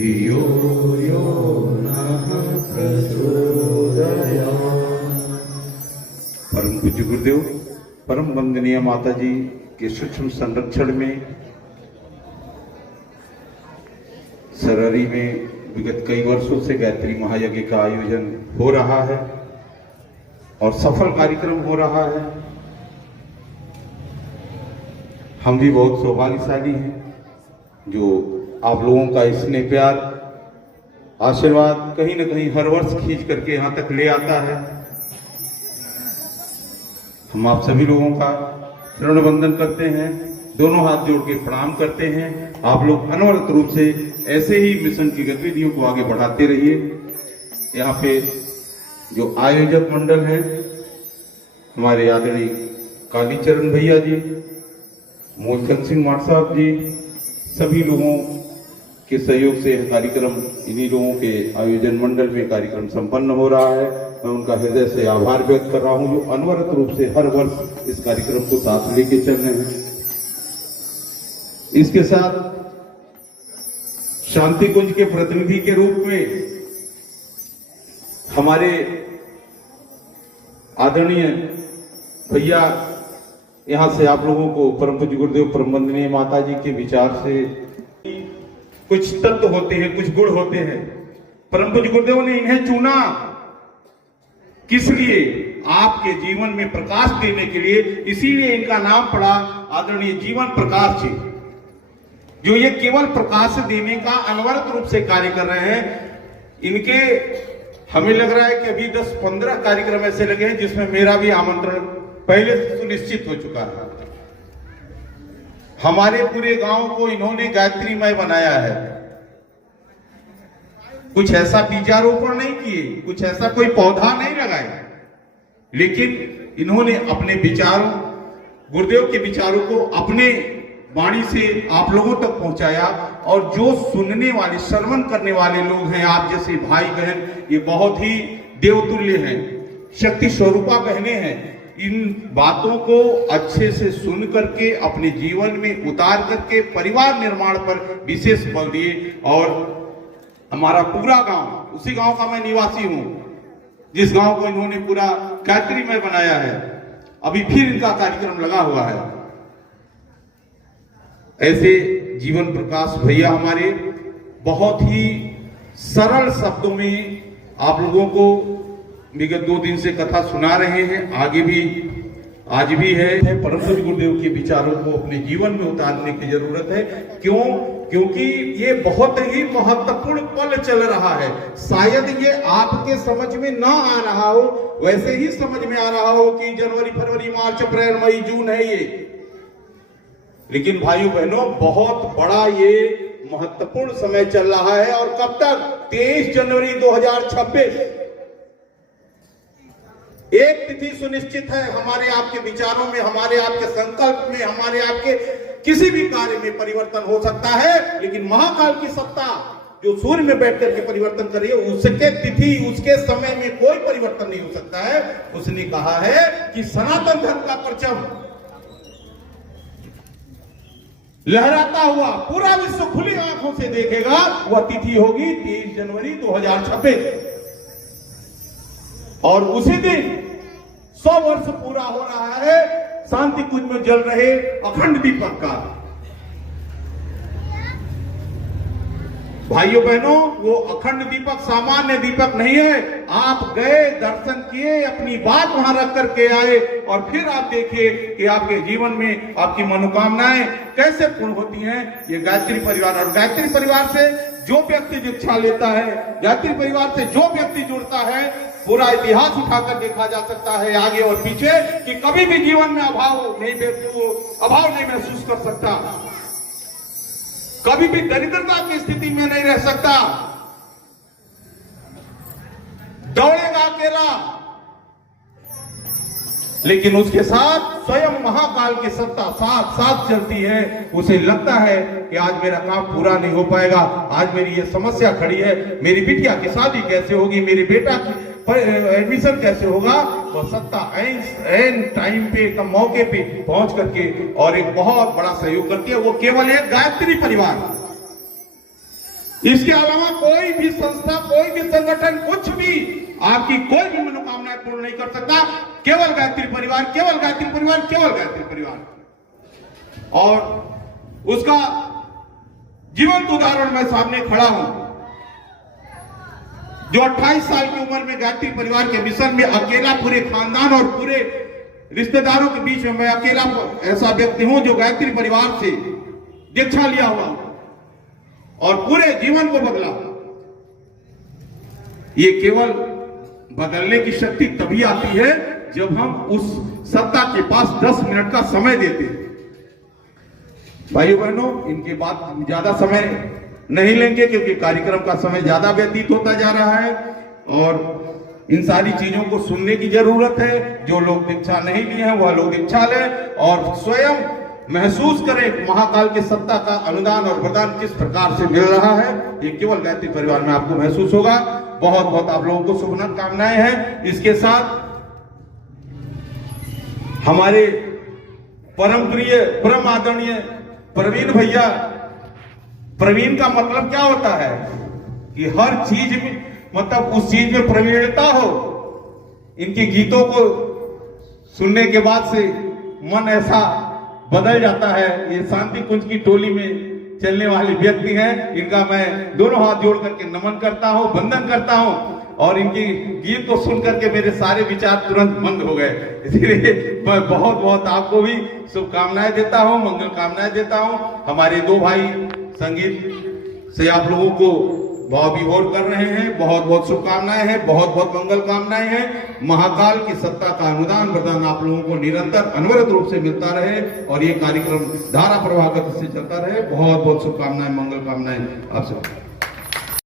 धियो यो नः प्रचोदयात्। परम पूज्य गुरुदेव, परम वंदनीय माता जी के सूक्ष्म संरक्षण में सररी में विगत कई वर्षों से गायत्री महायज्ञ का आयोजन हो रहा है और सफल कार्यक्रम हो रहा है। हम भी बहुत सौभाग्यशाली हैं जो आप लोगों का स्नेह प्यार आशीर्वाद कहीं न कहीं हर वर्ष खींच करके यहाँ तक ले आता है। हम आप सभी लोगों का शरण वंदन करते हैं, दोनों हाथ जोड़ के प्रणाम करते हैं। आप लोग अनवरत रूप से ऐसे ही मिशन की गतिविधियों को आगे बढ़ाते रहिए। यहाँ पे जो आयोजक मंडल है, हमारे आदरणीय कालीचरण भैया जी, मूलचंद सिंह माट साहब जी, सभी लोगों के सहयोग से कार्यक्रम, इन्हीं लोगों के आयोजन मंडल में कार्यक्रम संपन्न हो रहा है। मैं उनका हृदय से आभार व्यक्त कर रहा हूं जो अनवरत रूप से हर वर्ष इस कार्यक्रम को साथ लेके चल रहे हैं। इसके साथ शांति कुंज के प्रतिनिधि के रूप में हमारे आदरणीय भैया यहां से आप लोगों को परम पूज्य गुरुदेव परम वंदनीय माता जी के विचार से कुछ तत्व होते हैं, कुछ गुण होते हैं। परम पूज्य गुरुदेव ने इन्हें चुना किस लिए? आपके जीवन में प्रकाश देने के लिए। इसीलिए इनका नाम पड़ा आदरणीय जीवन प्रकाश जी, जो ये केवल प्रकाश देने का अनवरत रूप से कार्य कर रहे हैं। इनके हमें लग रहा है कि अभी 10-15 कार्यक्रम ऐसे लगे हैं जिसमें मेरा भी आमंत्रण पहले से सुनिश्चित हो चुका है। हमारे पूरे गांव को इन्होंने गायत्रीमय बनाया है। कुछ ऐसा बीजारोपण नहीं किए, कुछ ऐसा कोई पौधा नहीं लगाया, लेकिन इन्होंने अपने विचारों, गुरुदेव के विचारों को अपने वाणी से आप लोगों तक पहुंचाया। और जो सुनने वाले, श्रवण करने वाले लोग हैं, आप जैसे भाई बहन, ये बहुत ही देवतुल्य हैं, शक्ति स्वरूपा बहनें हैं। इन बातों को अच्छे से सुन करके अपने जीवन में उतार करके परिवार निर्माण पर विशेष बल दिए। और हमारा पूरा गांव, उसी गांव का मैं निवासी हूं, जिस गांव को इन्होंने पूरा गायत्रीमय बनाया है। अभी फिर इनका कार्यक्रम लगा हुआ है। ऐसे जीवन प्रकाश भैया हमारे बहुत ही सरल शब्दों में आप लोगों को विगत 2 दिन से कथा सुना रहे हैं, आगे भी, आज भी है। परम पूज्य गुरुदेव के विचारों को अपने जीवन में उतारने की जरूरत है। क्यों? क्योंकि ये बहुत ही महत्वपूर्ण पल चल रहा है। शायद ये आपके समझ में ना आ रहा हो, वैसे ही समझ में आ रहा हो कि जनवरी, फरवरी, मार्च, अप्रैल, मई, जून है ये। लेकिन भाइयों बहनों, बहुत बड़ा ये महत्वपूर्ण समय चल रहा है। और कब तक? 23 जनवरी 2026। एक तिथि सुनिश्चित है। हमारे आपके विचारों में, हमारे आपके संकल्प में, हमारे आपके किसी भी कार्य में परिवर्तन हो सकता है, लेकिन महाकाल की सत्ता जो सूर्य में बैठकर के परिवर्तन कर रही है, उसके तिथि, उसके समय में कोई परिवर्तन नहीं हो सकता है। उसने कहा है कि सनातन धर्म का परचम लहराता हुआ पूरा विश्व खुली आंखों से देखेगा। वह तिथि होगी 23 जनवरी 2026। और उसी दिन 100 वर्ष पूरा हो रहा है शांति कुंज में जल रहे अखंड दीपक का। भाइयों बहनों, वो अखंड दीपक सामान्य दीपक नहीं है। आप गए, दर्शन किए, अपनी बात वहां रख करके आए, और फिर आप देखिए कि आपके जीवन में आपकी मनोकामनाएं कैसे पूर्ण होती हैं। ये गायत्री परिवार, और गायत्री परिवार से जो व्यक्ति दीक्षा लेता है, गायत्री परिवार से जो व्यक्ति जुड़ता है, पूरा इतिहास उठाकर देखा जा सकता है आगे और पीछे, कि कभी भी जीवन में अभाव नहीं महसूस कर सकता, कभी भी दरिद्रता की स्थिति में नहीं रह सकता, दौड़ेगा अकेला, लेकिन उसके साथ स्वयं महाकाल की सत्ता साथ साथ चलती है। उसे लगता है कि आज मेरा काम पूरा नहीं हो पाएगा, आज मेरी ये समस्या खड़ी है, मेरी बिटिया की शादी कैसे होगी, मेरे बेटा की एडमिशन कैसे होगा। तो सत्ता एन टाइम पे, कम मौके पे पहुंच करके और एक बहुत बड़ा सहयोग करती है। वो केवल एक गायत्री परिवार, इसके अलावा कोई भी संस्था, कोई भी संगठन, कुछ भी आपकी कोई भी मनोकामनाएं पूर्ण नहीं कर सकता। केवल गायत्री परिवार, केवल गायत्री परिवार, केवल गायत्री परिवार। और उसका जीवंत उदाहरण मैं सामने खड़ा हूं, जो 28 साल की उम्र में गायत्री परिवार के मिशन में अकेला पूरे खानदान और पूरे रिश्तेदारों के बीच में मैं अकेला ऐसा व्यक्ति हूं जो गायत्री परिवार से दीक्षा लिया हुआ और पूरे जीवन को बदला। ये केवल बदलने की शक्ति तभी आती है जब हम उस सत्ता के पास 10 मिनट का समय देते हैं। भाइयों बहनों, इनके बाद ज्यादा समय नहीं लेंगे क्योंकि कार्यक्रम का समय ज्यादा व्यतीत होता जा रहा है और इन सारी चीजों को सुनने की जरूरत है। जो लोग दीक्षा नहीं लिए हैं वह लोग दीक्षा लें और स्वयं महसूस करें महाकाल के सत्ता का अनुदान और वरदान किस प्रकार से मिल रहा है। ये केवल गायत्री परिवार में आपको महसूस होगा। बहुत बहुत आप लोगों को शुभकामनाएं हैं। इसके साथ हमारे परम प्रिय, परम आदरणीय प्रवीण भैया, प्रवीण का मतलब क्या होता है कि हर चीज में, मतलब उस चीज में प्रवीणता हो। इनके गीतों को सुनने के बाद से मन ऐसा बदल जाता है। ये शांति कुंज की टोली में चलने वाले व्यक्ति हैं। इनका मैं दोनों हाथ जोड़ करके नमन करता हूं, वंदन करता हूं और इनकी गीत को सुन करके मेरे सारे विचार तुरंत बंद हो गए। इसलिए मैं बहुत बहुत आपको भी शुभकामनाएं देता हूं, मंगल कामनाएं देता हूं। हमारे दो भाई संगीत से आप लोगों को भाव विभोर कर रहे हैं। बहुत बहुत शुभकामनाएं हैं, बहुत बहुत मंगल कामनाएं हैं। महाकाल की सत्ता का अनुदान वरदान आप लोगों को निरंतर अनवरत रूप से मिलता रहे और ये कार्यक्रम धारा प्रवाह गति से चलता रहे। बहुत बहुत शुभकामनाएं, मंगल कामनाएं आप सब।